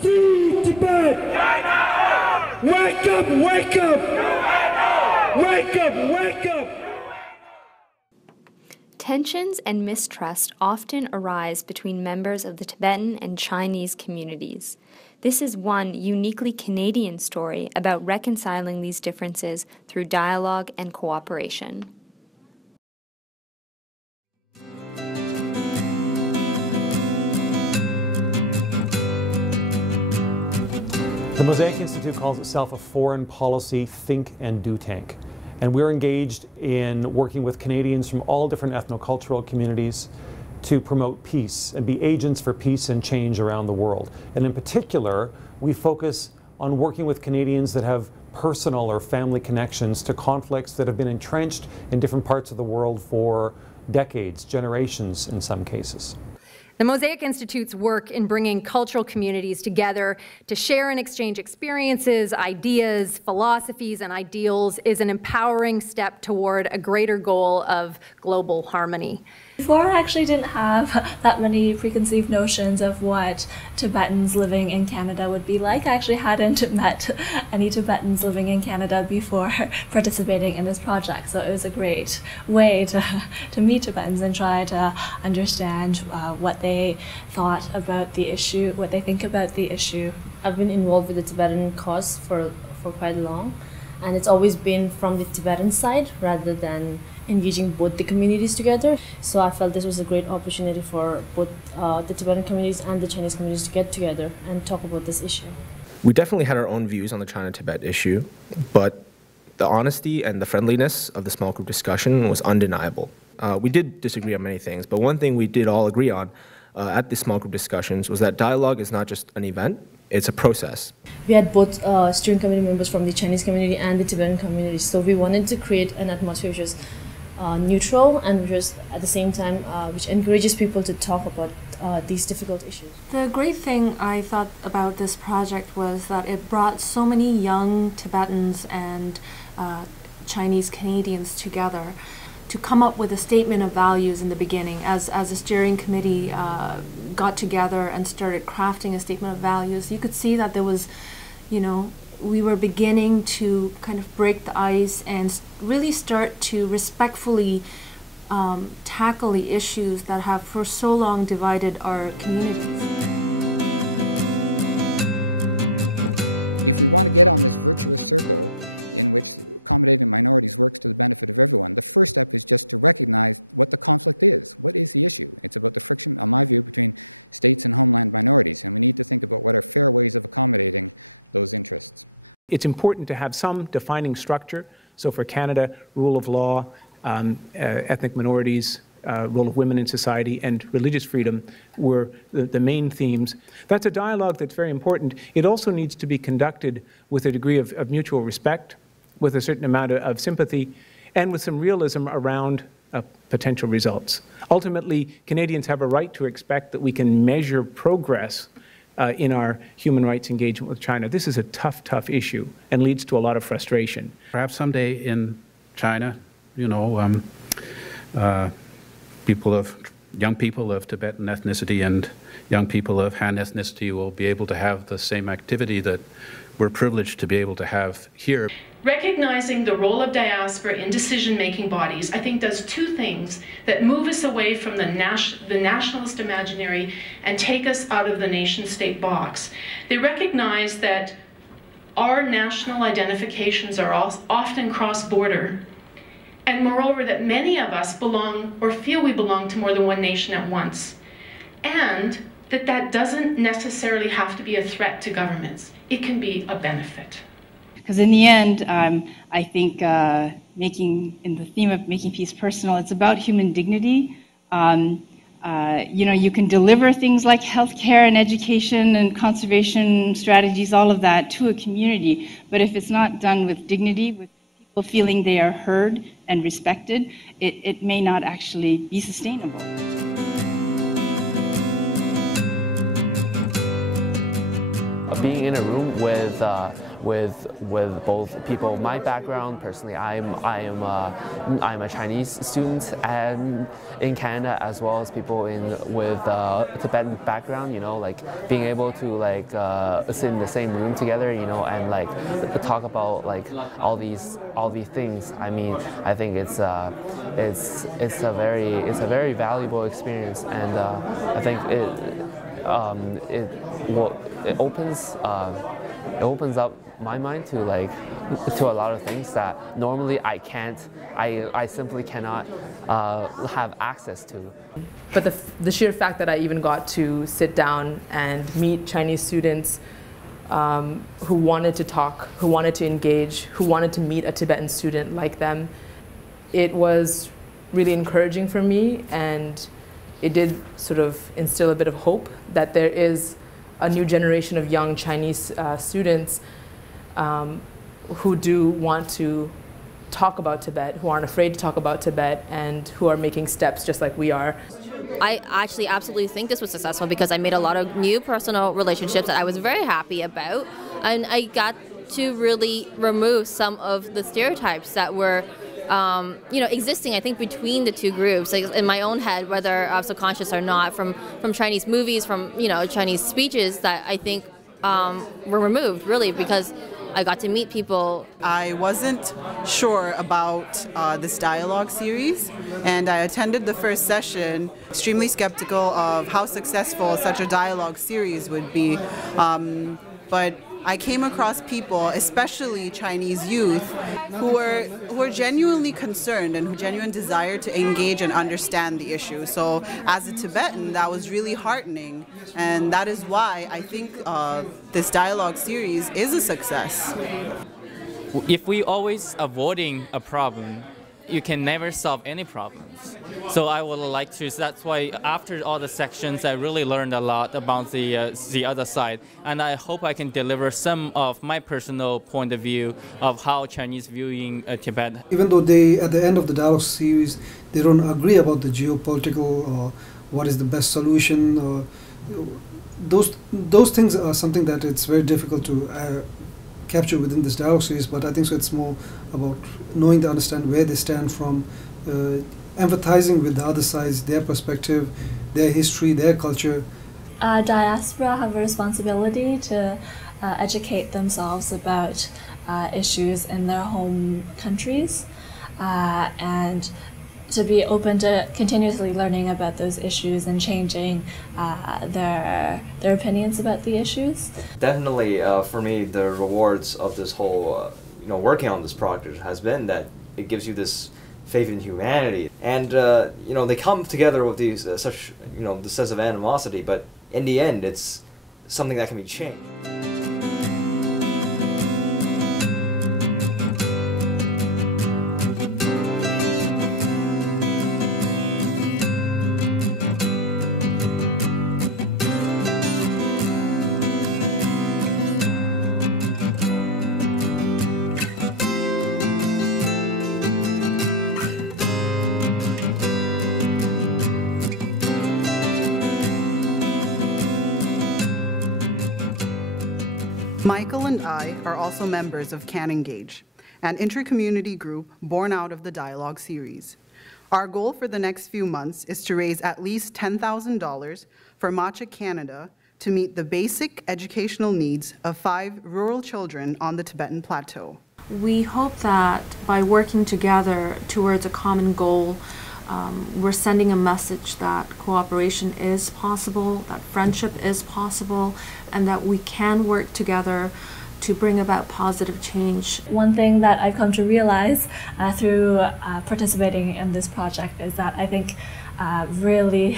Free Tibet! China! Wake up! Wake up! Wake up! Wake up! Tensions and mistrust often arise between members of the Tibetan and Chinese communities. This is one uniquely Canadian story about reconciling these differences through dialogue and cooperation. The MOSAIC Institute calls itself a foreign policy think and do tank. And we're engaged in working with Canadians from all different ethnocultural communities to promote peace and be agents for peace and change around the world. And in particular, we focus on working with Canadians that have personal or family connections to conflicts that have been entrenched in different parts of the world for decades, generations in some cases. The MOSAIC Institute's work in bringing cultural communities together to share and exchange experiences, ideas, philosophies, and ideals is an empowering step toward a greater goal of global harmony. Before, I actually didn't have that many preconceived notions of what Tibetans living in Canada would be like. I actually hadn't met any Tibetans living in Canada before participating in this project, so it was a great way to meet Tibetans and try to understand what they thought about the issue, what they think about the issue. I've been involved with the Tibetan cause for quite long, and it's always been from the Tibetan side rather than engaging both the communities together. So I felt this was a great opportunity for both the Tibetan communities and the Chinese communities to get together and talk about this issue. We definitely had our own views on the China-Tibet issue, but the honesty and the friendliness of the small group discussion was undeniable. We did disagree on many things, but one thing we did all agree on at the small group discussions was that dialogue is not just an event, it's a process. We had both steering committee members from the Chinese community and the Tibetan community, so we wanted to create an atmosphere which was neutral and which was at the same time which encourages people to talk about these difficult issues. The great thing I thought about this project was that it brought so many young Tibetans and Chinese Canadians together to come up with a statement of values in the beginning. As a steering committee got together and started crafting a statement of values, you could see that there was, we were beginning to kind of break the ice and really start to respectfully tackle the issues that have for so long divided our communities. It's important to have some defining structure. So for Canada, rule of law, ethnic minorities, role of women in society, and religious freedom were the main themes. That's a dialogue that's very important. It also needs to be conducted with a degree of mutual respect, with a certain amount of sympathy, and with some realism around potential results. Ultimately, Canadians have a right to expect that we can measure progress in our human rights engagement with China. This is a tough, tough issue and leads to a lot of frustration. Perhaps someday in China, young people of Tibetan ethnicity and young people of Han ethnicity will be able to have the same activity that we're privileged to be able to have here. Recognizing the role of diaspora in decision-making bodies, I think, does two things that move us away from the nationalist imaginary and take us out of the nation-state box. They recognize that our national identifications are often cross-border, and moreover that many of us belong or feel we belong to more than one nation at once, and that doesn't necessarily have to be a threat to governments. It can be a benefit. Because in the end, I think in the theme of making peace personal, it's about human dignity. You can deliver things like healthcare and education and conservation strategies, all of that, to a community. But if it's not done with dignity, with people feeling they are heard and respected, it may not actually be sustainable. being in a room with both people. My background, personally, I'm a Chinese student and in Canada, as well as people with Tibetan background. You know, like being able to like sit in the same room together, you know, and like talk about like all these things. I mean, I think it's a very valuable experience, and I think it opens up my mind to a lot of things that normally I simply cannot have access to. But the sheer fact that I even got to sit down and meet Chinese students who wanted to talk, who wanted to engage, who wanted to meet a Tibetan student like them, it was really encouraging for me, and it did sort of instill a bit of hope that there is a new generation of young Chinese students who do want to talk about Tibet, who aren't afraid to talk about Tibet, and who are making steps just like we are. I actually absolutely think this was successful because I made a lot of new personal relationships that I was very happy about, and I got to really remove some of the stereotypes that were existing, I think, between the two groups, like in my own head, whether subconscious or not, from Chinese movies, from Chinese speeches that I think were removed, really, because I got to meet people. I wasn't sure about this dialogue series, and I attended the first session extremely skeptical of how successful such a dialogue series would be, but I came across people, especially Chinese youth, who were genuinely concerned and who genuine desire to engage and understand the issue. So as a Tibetan, that was really heartening, and that is why I think this dialogue series is a success. If we always avoiding a problem, you can never solve any problems. So I would like to, that's why after all the sections I really learned a lot about the other side, and I hope I can deliver some of my personal point of view of how Chinese viewing Tibet. Even though they, at the end of the dialogue series, they don't agree about the geopolitical or what is the best solution, or those things are something that it's very difficult to capture within this dialogue series, but I think so it's more about knowing to understand where they stand from, empathizing with the other sides, their perspective, their history, their culture. Diaspora have a responsibility to educate themselves about issues in their home countries, and to be open to continuously learning about those issues and changing their opinions about the issues. Definitely, for me, the rewards of this whole, working on this project has been that it gives you this faith in humanity, and they come together with these such the sense of animosity, but in the end, it's something that can be changed. Michael and I are also members of Can Engage, an inter-community group born out of the dialogue series. Our goal for the next few months is to raise at least $10,000 for MOSAIC Canada to meet the basic educational needs of 5 rural children on the Tibetan Plateau. We hope that by working together towards a common goal, we're sending a message that cooperation is possible, that friendship is possible, and that we can work together to bring about positive change. One thing that I've come to realize through participating in this project is that I think really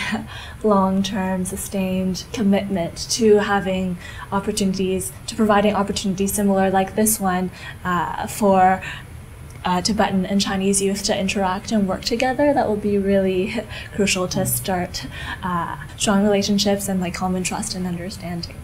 long-term sustained commitment to having opportunities, to providing opportunities similar like this one for Tibetan and Chinese youth to interact and work together, that will be really crucial to start strong relationships and common trust and understanding.